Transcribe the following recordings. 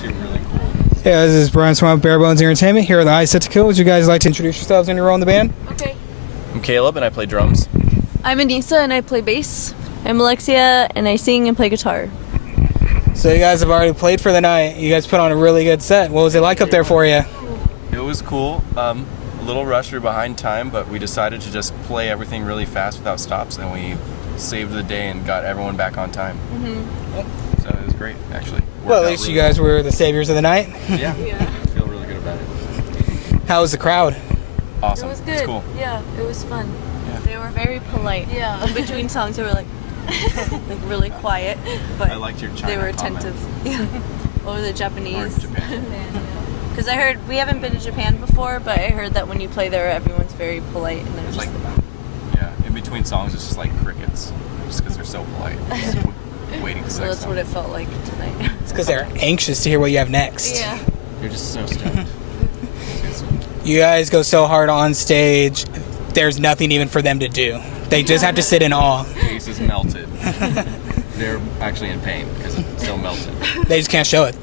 actually really cool. Yeah, this is Brian from BareBones Entertainment here at the Ice Set to Kill. Would you guys like to introduce yourselves and your role in the band? Okay. I'm Caleb, and I play drums. I'm Anissa, and I play bass. I'm Alexia, and I sing and play guitar. So you guys have already played for the night. You guys put on a really good set. What was it like up there for you? It was cool. A little rushed, we were behind time, but we decided to just play everything really fast without stops, and we saved the day and got everyone back on time. So it was great, actually. Well, at least you guys were the saviors of the night. Yeah. I feel really good about it. How was the crowd? Awesome. It was good. It's cool. Yeah, it was fun. Yeah. They were very polite. Yeah. In between songs, they were like really quiet, but I liked your China they were comment. attentive. Yeah. Or the Japanese. Or Japan. Because I heard, we haven't been to Japan before, but I heard that when you play there, everyone's very polite. And It's just like, yeah, in between songs, it's just like crickets, just because they're so polite. Just waiting for so the next that's what song. it felt like tonight. It's because they're anxious to hear what you have next. Yeah. You're just so stoked. You guys go so hard on stage, there's nothing even for them to do. They just have to sit in awe. Face is melted. They're actually in pain because it's so melted. They just can't show it.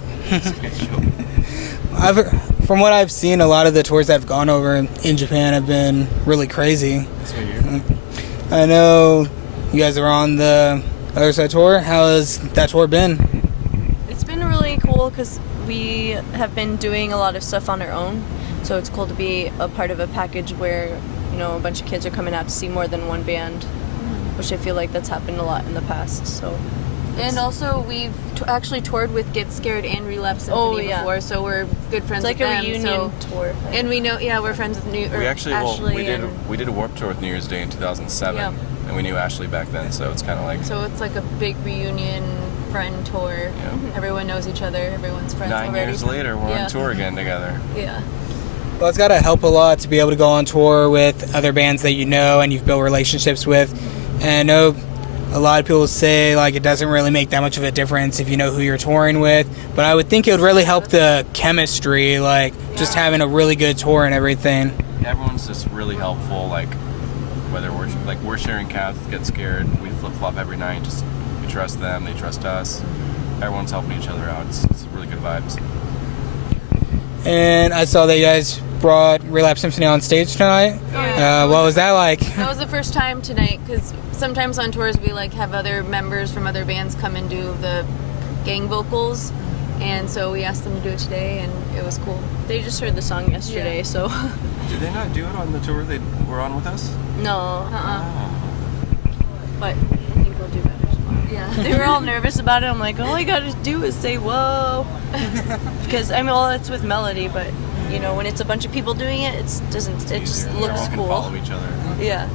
From what I've seen, a lot of the tours that have gone over in Japan have been really crazy. That's what you're I know you guys are on the other side tour. How has that tour been? It's been really cool because we have been doing a lot of stuff on our own. So it's cool to be a part of a package where, you know, a bunch of kids are coming out to see more than one band, which I feel like that's happened a lot in the past. So. And also, we've actually toured with Get Scared and Relapse Symphony before, so we're good friends It's like with a them. reunion tour. And we know, we're friends with We actually, Ashley. we did a Warped Tour with New Year's Day in 2007, Yeah. and we knew Ashley back then, so it's kind of like So it's like a big reunion friend tour. Yeah. Everyone knows each other. Everyone's friends 9 already. years later, we're on tour again together. Yeah. Well, it's got to help a lot to be able to go on tour with other bands that you know and you've built relationships with. And I know a lot of people say like it doesn't really make that much of a difference if you know who you're touring with, but I would think it would really help the chemistry, like just having a really good tour and everything. Everyone's just really helpful, like whether we're sharing cabs with Get Scared, we flip-flop every night, just we trust them, they trust us. Everyone's helping each other out. It's really good vibes. And I saw that you guys brought Relapse Symphony on stage tonight. What was that like? That was the first time tonight, because sometimes on tours we like have other members from other bands come and do the gang vocals, and so we asked them to do it today, and it was cool. They just heard the song yesterday, so. Did they not do it on the tour they were on with us? No. But I think we'll do better tomorrow. yeah, they were all nervous about it. I'm like, all I gotta do is say whoa. Because, I mean, well, it's with melody, but, you know, when it's a bunch of people doing it, it just looks Everyone can cool. follow each other. Yeah.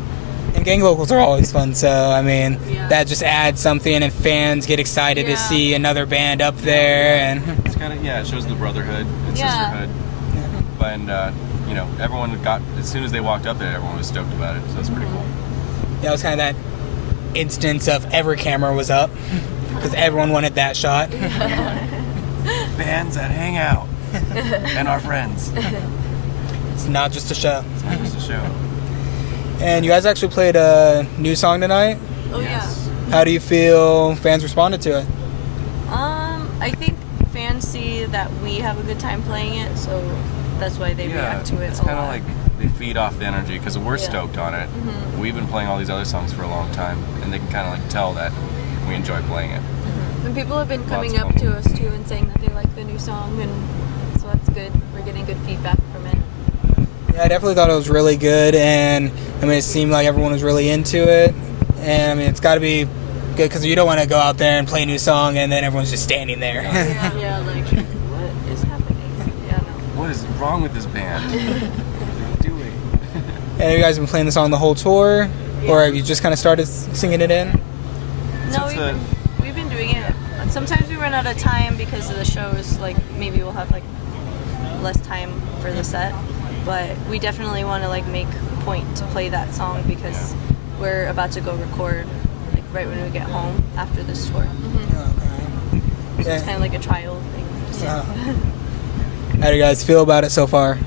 And gang vocals are always fun, so I mean, Yeah. that just adds something and fans get excited to see another band up there. And It's kind of, it shows the brotherhood and Yeah. sisterhood. And, you know, everyone as soon as they walked up there, everyone was stoked about it, so it's pretty cool. yeah, it was kind of that instance of every camera was up because everyone wanted that shot. Bands that hang out and our friends. It's not just a show. It's not just a show. And you guys actually played a new song tonight. Oh, Yes. How do you feel fans responded to it? I think fans see that we have a good time playing it, so that's why they react to it it's a kind of lot. like they feed off the energy because we're stoked on it. We've been playing all these other songs for a long time, and they can kind of like tell that we enjoy playing it. And people have been coming Lots up of to us too and saying that they like the new song, and so that's good. We're getting good feedback from it. Yeah, I definitely thought it was really good, and I mean, it seemed like everyone was really into it. And I mean, it's got to be good because you don't want to go out there and play a new song and then everyone's just standing there. Yeah, like, what is happening? Yeah, no. What is wrong with this band? What are they doing? And you guys been playing the song the whole tour, or have you just kind of started singing it in? No, Since we've been doing it. Sometimes we run out of time because of the shows. Like maybe we'll have like less time for the set, but we definitely want to like make a point to play that song because we're about to go record like right when we get home after this tour. So it's kind of like a trial thing. Just- How do you guys feel about it so far?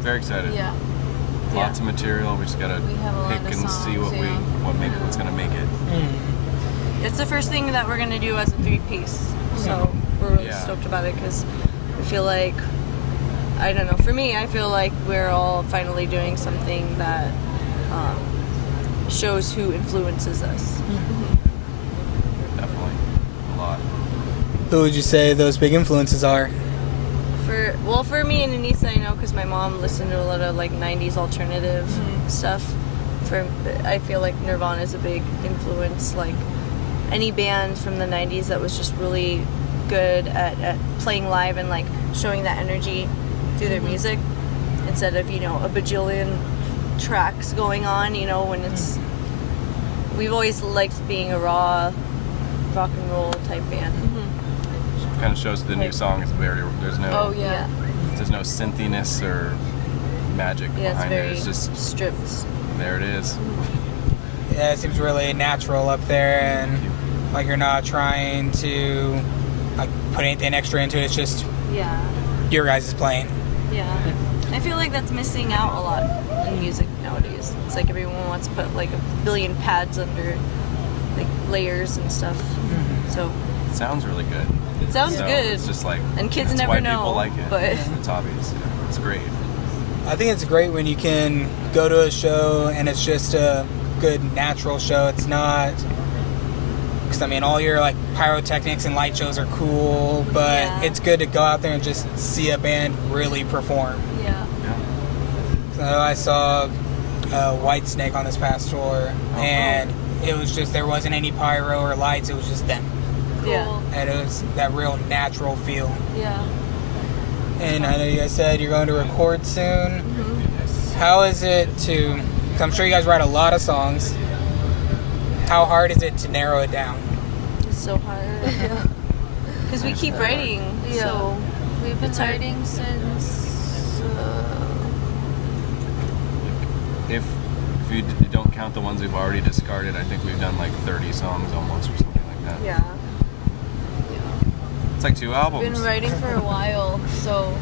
Very excited. Yeah. Lots of material. We just gotta We have a lot pick of and see songs, what's gonna make it. It's the first thing that we're gonna do as a 3-piece, so we're really Yeah. stoked about it because I feel like, I don't know, for me, I feel like we're all finally doing something that shows who influences us. Definitely. A lot. Who would you say those big influences are? For me and Anissa, I know because my mom listened to a lot of like 90s alternative stuff. I feel like Nirvana is a big influence. Like any band from the 90s that was just really good at playing live and like showing that energy through their music instead of, you know, a bajillion tracks going on, you know, when it's... We've always liked being a raw rock and roll type band. Kind of shows the new song is very, there's no there's no synthiness or magic behind it. It's just stripped. There it is. Yeah, it seems really natural up there, and like you're not trying to like put anything extra into it. It's just your guys' playing. Yeah. I feel like that's missing out a lot in music nowadays. It's like everyone wants to put like a billion pads under like layers and stuff. So it sounds really good. It sounds good. It's just like, and kids that's never why know. People like it. But it's obvious. Yeah, it's great. I think it's great when you can go to a show and it's just a good natural show. It's not, because I mean all your like pyrotechnics and light shows are cool, but it's good to go out there and just see a band really perform. Yeah. So I saw Whitesnake on this past tour, and it was just, there wasn't any pyro or lights. It was just them. Yeah. And it was that real natural feel. Yeah. And I know you guys said you're going to record soon. How is it to, because I'm sure you guys write a lot of songs, how hard is it to narrow it down? It's so hard. Because we keep writing. Yeah. So we've been writing since... If you don't count the ones we've already discarded, I think we've done like 30 songs almost or something like that. Yeah. It's like 2 albums. Been writing for a while, so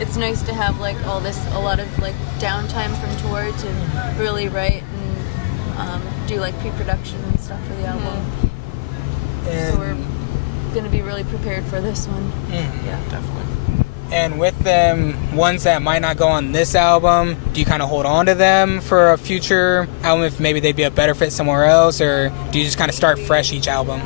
it's nice to have like a lot of like downtime from tour to really write and do like pre-production and stuff for the album. And, So we're gonna be really prepared for this one. Yeah. Definitely. and with them, ones that might not go on this album, do you kind of hold on to them for a future album if maybe they'd be a better fit somewhere else, or do you just kind of start fresh each album?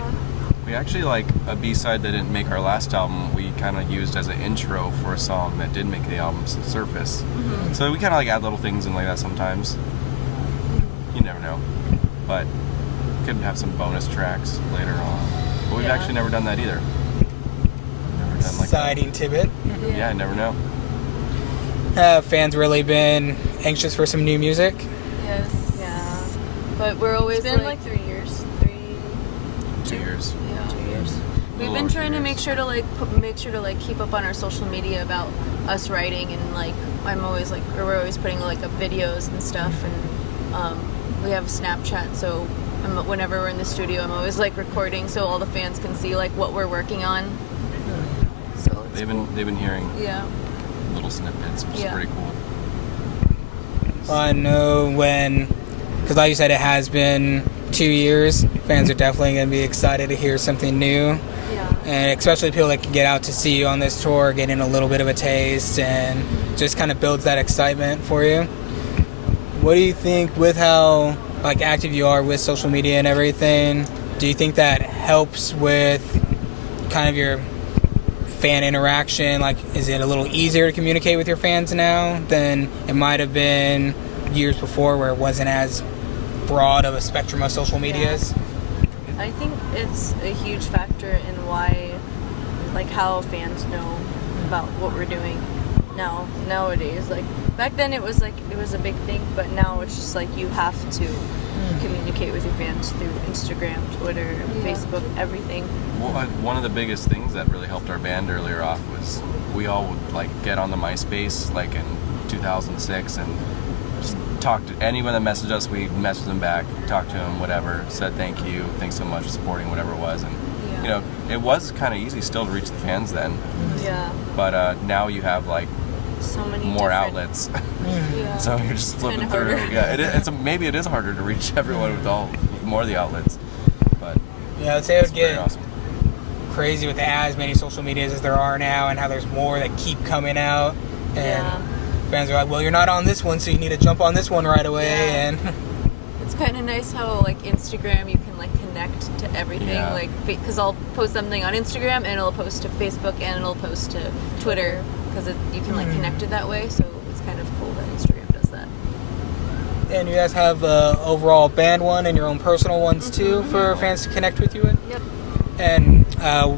We actually, like a B-side that didn't make our last album, we kind of used as an intro for a song that did make the album surface. So we kind of like add little things in like that sometimes. You never know. But could have some bonus tracks later on. But we've actually never done that either. Never done like Exciting tidbit. that. Yeah, I never know. Have fans really been anxious for some new music? Yes. Yeah. But we're always It's been like 3 years. 2 years. Yeah. 2 years. We've Little been over trying 2 to years. make sure to keep up on our social media about us writing, and like we're always putting like up videos and stuff, and we have Snapchat, so whenever we're in the studio, I'm always like recording so all the fans can see like what we're working on. So it's They've been hearing little snippets, which is Yeah. pretty cool. Well, I know because like you said, it has been 2 years. Fans are definitely going to be excited to hear something new. Yeah. And especially people that can get out to see you on this tour, getting a little bit of a taste, and just kind of builds that excitement for you. What do you think with how like active you are with social media and everything? Do you think that helps with kind of your fan interaction? Like, is it a little easier to communicate with your fans now than it might have been years before, where it wasn't as broad of a spectrum of social medias? I think it's a huge factor in why, like, how fans know about what we're doing nowadays. Like, back then it was a big thing, but now it's just like you have to communicate with your fans through Instagram, Twitter, Facebook, everything. Well, one of the biggest things that really helped our band earlier off was we all would like get on the MySpace like in 2006 and just talk to anyone that messaged us. We messaged them back, talked to them, whatever, said thank you, thanks so much for supporting, whatever it was. And you know, it was kind of easy still to reach the fans then. Yeah. But now you have like So many more different- outlets. Yeah. So you're just flipping kinda through. harder. Yeah, maybe it is harder to reach everyone with more of the outlets. But Yeah, I'd say it it's would very get awesome. crazy with as many social medias as there are now, and how there's more that keep coming out. And fans are like, well, you're not on this one, so you need to jump on this one right away. Yeah. And It's kind of nice how like Instagram you can like connect to everything, Yeah. like because I'll post something on Instagram and it'll post to Facebook and it'll post to Twitter because you can like connect it that way. So it's kind of cool that Instagram does that. And you guys have overall band one and your own personal ones too for fans to connect with you in? Yep. And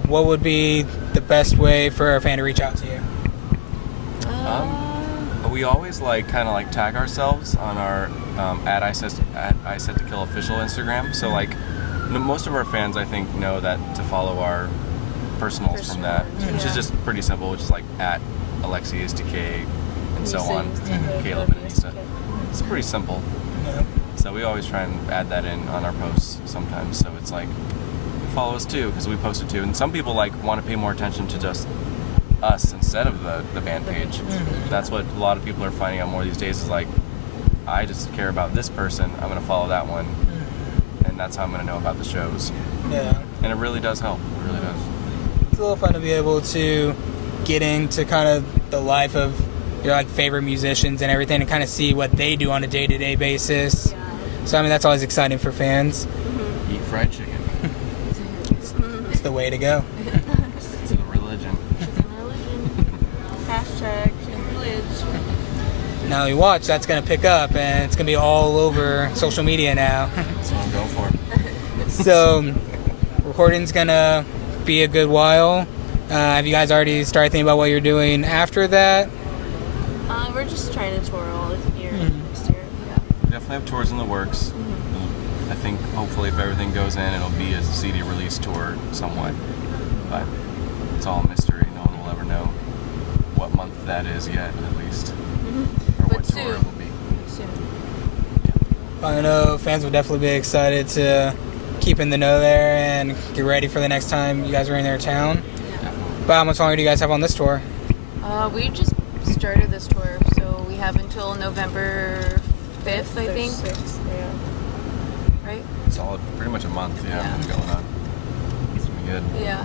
what would be the best way for a fan to reach out to you? We always like kind of like tag ourselves on our at I Set to Kill official Instagram. So like most of our fans I think know that to follow our personals from that, which is just pretty simple, which is like at Alexius DK and so on, and Caleb and Anissa. It's pretty simple. Yeah. So we always try and add that in on our posts sometimes. So it's like follow us too because we post it too. And some people like want to pay more attention to just us instead of the band page. That's what a lot of people are finding out more these days is like, I just care about this person, I'm going to follow that one, and that's how I'm going to know about the shows. Yeah. And it really does help. It really does. It's a little fun to be able to get into kind of the life of your like favorite musicians and everything and kind of see what they do on a day-to-day basis. Yeah. So I mean that's always exciting for fans. Eat fried chicken. It's the way to go. It's a religion. Hashtag village. Now you watch, that's going to pick up and it's going to be all over social media now. That's what I'm going for. So recording's going to be a good while. Have you guys already started thinking about what you're doing after that? We're just trying to tour all year next year. Yeah. We definitely have tours in the works. I think hopefully if everything goes in, it'll be a CD release tour somewhat. But it's all mystery. No one will ever know what month that is yet, at least. Or But what tour soon. it will be. Soon. I know fans will definitely be excited to keep in the know there and get ready for the next time you guys are in their town. But how much longer do you guys have on this tour? We just started this tour, so we have until November 5th, I think. Right? It's all pretty much a month, going on. It's gonna be good. Yeah.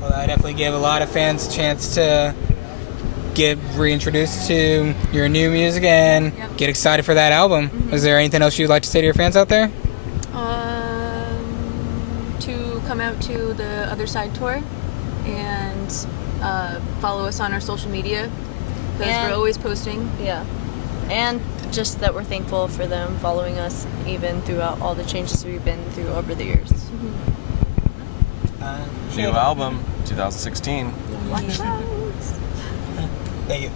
Well, I definitely give a lot of fans a chance to get reintroduced to your new music and get excited for that album. Is there anything else you'd like to say to your fans out there? To come out to the Other Side tour and follow us on our social media because And- we're always posting. Yeah. And just that we're thankful for them following us even throughout all the changes we've been through over the years. New album, 2016. Watch out. Thank you.